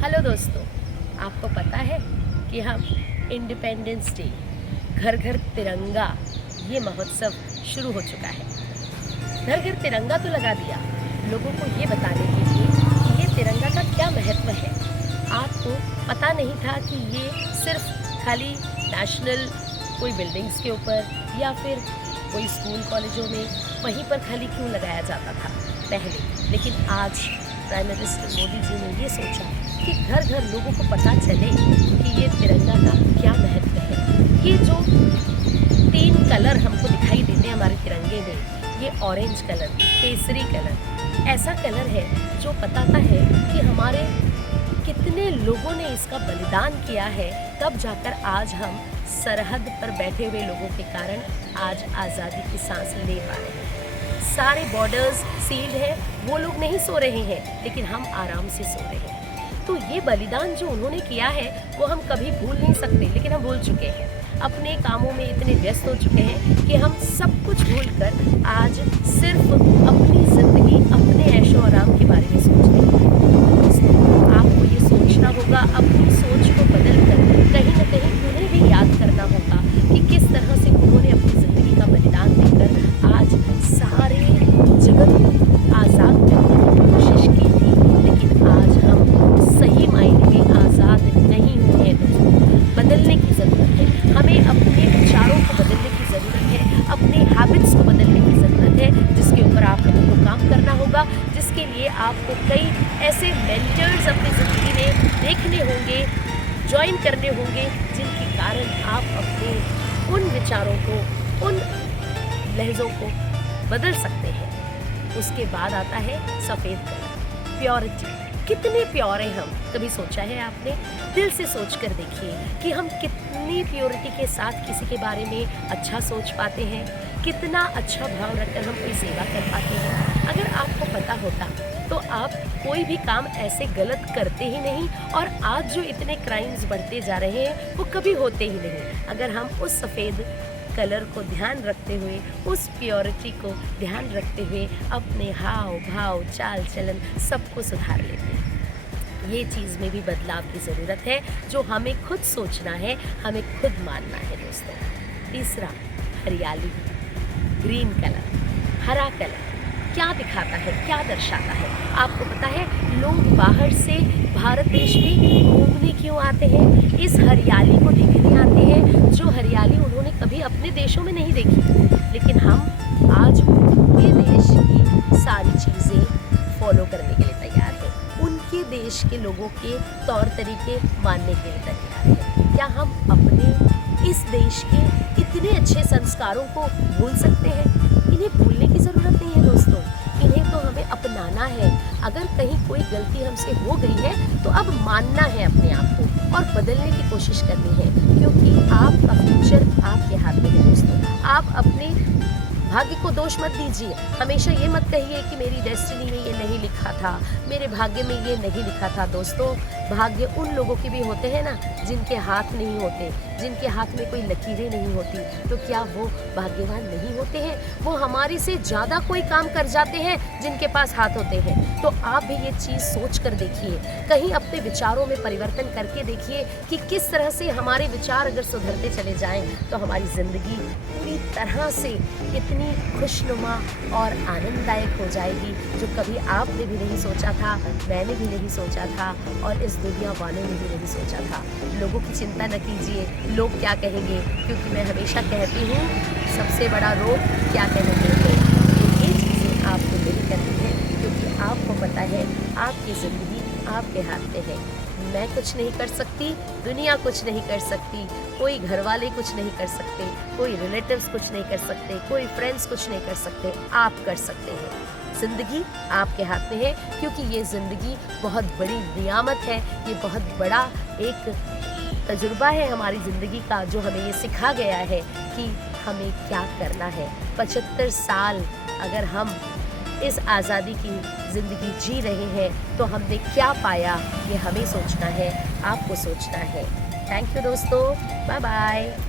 Hello दोस्तों, आपको पता है कि हम इंडिपेंडेंस डे घर घर तिरंगा ये महोत्सव शुरू हो चुका है। घर घर तिरंगा तो लगा दिया लोगों को ये बताने के लिए कि ये तिरंगा का क्या महत्व है। आपको पता नहीं था कि ये सिर्फ खाली नेशनल कोई बिल्डिंग्स के ऊपर या फिर कोई स्कूल कॉलेजों में वहीं पर खाली क्यों लगाया जाता था पहले, लेकिन आज प्राइम मिनिस्टर मोदी जी ने ये सोचा कि घर घर लोगों को पता चले कि ये तिरंगा का क्या महत्व है। ये जो 3 कलर हमको दिखाई देते हैं हमारे तिरंगे में, ये ऑरेंज कलर, केसरी कलर, ऐसा कलर है जो बताता है कि हमारे कितने लोगों ने इसका बलिदान किया है, तब जाकर आज हम सरहद पर बैठे हुए लोगों के कारण आज आज़ादी की सांस ले पा रहे हैं। सारे बॉर्डर्स सील्ड है, वो लोग नहीं सो रहे हैं, लेकिन हम आराम से सो रहे हैं। तो ये बलिदान जो उन्होंने किया है वो हम कभी भूल नहीं सकते, लेकिन हम भूल चुके हैं। अपने कामों में इतने व्यस्त हो चुके हैं कि हम सब कुछ भूलकर आज सिर्फ अपनी ज़िंदगी, अपने ऐशो आराम के बारे में सोच रहे हैं। आपको ये सोचना होगा, अपनी सोच को बदल कर कहीं ना कहीं उन्हें भी याद करना होगा कि किस तरह से उन्होंने अपनी ज़िंदगी का बलिदान देकर आज सारे जगत को आज़ाद करने की कोशिश की थी। लेकिन आज हम सही मायने में आज़ाद नहीं हुए हैं दोस्तों। बदलने की ज़रूरत है, हमें अपने विचारों को बदलने की ज़रूरत है, अपने हैबिट्स को बदलने की ज़रूरत है, जिसके ऊपर आप लोगों को काम करना होगा, जिसके लिए आपको कई ऐसे मेंटर्स अपनी ज़िंदगी में देखने होंगे, ज्वाइन करने होंगे, जिनके कारण आप अपने उन विचारों को, उन लहज़ों को बदल सकते हैं। उसके बाद आता है सफ़ेद कलर, प्योरिटी। कितने प्योर हैं हम, कभी सोचा है आपने? दिल से सोच कर देखिए कि हम कितनी प्योरिटी के साथ किसी के बारे में अच्छा सोच पाते हैं, कितना अच्छा भाव रखकर हम कोई सेवा कर पाते हैं। अगर आपको पता होता तो आप कोई भी काम ऐसे गलत करते ही नहीं, और आज जो इतने क्राइम्स बढ़ते जा रहे हैं वो कभी होते ही नहीं, अगर हम उस सफ़ेद कलर को ध्यान रखते हुए, उस प्योरिटी को ध्यान रखते हुए अपने हाव भाव, चाल चलन सबको सुधार लेते हैं। ये चीज़ में भी बदलाव की ज़रूरत है, जो हमें खुद सोचना है, हमें खुद मानना है दोस्तों। तीसरा, हरियाली, ग्रीन कलर, हरा कलर क्या दिखाता है, क्या दर्शाता है? आपको पता है लोग बाहर से भारत देश में घूमने क्यों आते हैं? इस हरियाली को देखने आते हैं, जो हरियाली उन्होंने कभी अपने देशों में नहीं देखी। लेकिन हम आज उनके देश की सारी चीज़ें फॉलो करने के लिए तैयार हैं, उनके देश के लोगों के तौर तरीके मानने के लिए तैयार हैं। क्या हम अपने इस देश के इतने अच्छे संस्कारों को भूल सकते हैं? इन्हें भूलने की ज़रूरत नहीं है दोस्तों, इन्हें तो हमें अपनाना है। अगर कहीं कोई गलती हमसे हो गई है तो अब मानना है अपने आप को और बदलने की कोशिश करनी है, क्योंकि आपका फ्यूचर आपके हाथ में है दोस्तों। आप अपने भाग्य को दोष मत दीजिए। हमेशा ये मत कहिए कि मेरी डेस्टिनी में ये नहीं लिखा था, मेरे भाग्य में ये नहीं लिखा था। दोस्तों, भाग्य उन लोगों के भी होते हैं ना जिनके हाथ नहीं होते, जिनके हाथ में कोई लकीरें नहीं होती, तो क्या वो भाग्यवान नहीं होते हैं? वो हमारे से ज़्यादा कोई काम कर जाते हैं जिनके पास हाथ होते हैं। तो आप भी ये चीज़ सोच कर देखिए, कहीं अपने विचारों में परिवर्तन करके देखिए कि किस तरह से हमारे विचार अगर सुधरते चले जाएं तो हमारी ज़िंदगी पूरी तरह से इतनी खुशनुमा और आनंददायक हो जाएगी, जो कभी आपने भी नहीं सोचा था, मैंने भी नहीं सोचा था, और इस दुनिया वालों ने भी नहीं सोचा था। लोगों की चिंता न कीजिए, लोग क्या कहेंगे, क्योंकि मैं हमेशा कहती हूँ सबसे बड़ा रोग क्या कहेंगे लोग। ये चीज़ें आपको नहीं करनी है, क्योंकि आपको पता है आपकी ज़िंदगी आपके हाथ में है। मैं कुछ नहीं कर सकती, दुनिया कुछ नहीं कर सकती, कोई घर वाले कुछ नहीं कर सकते, कोई रिलेटिव्स कुछ नहीं कर सकते, कोई फ्रेंड्स कुछ नहीं कर सकते, आप कर सकते हैं। ज़िंदगी आपके हाथ में है, क्योंकि ये ज़िंदगी बहुत बड़ी नियामत है, ये बहुत बड़ा एक तजुर्बा है हमारी ज़िंदगी का, जो हमें ये सिखा गया है कि हमें क्या करना है। 75 साल अगर हम इस आज़ादी की ज़िंदगी जी रहे हैं तो हमने क्या पाया, ये हमें सोचना है, आपको सोचना है। थैंक यू दोस्तों, बाय बाय।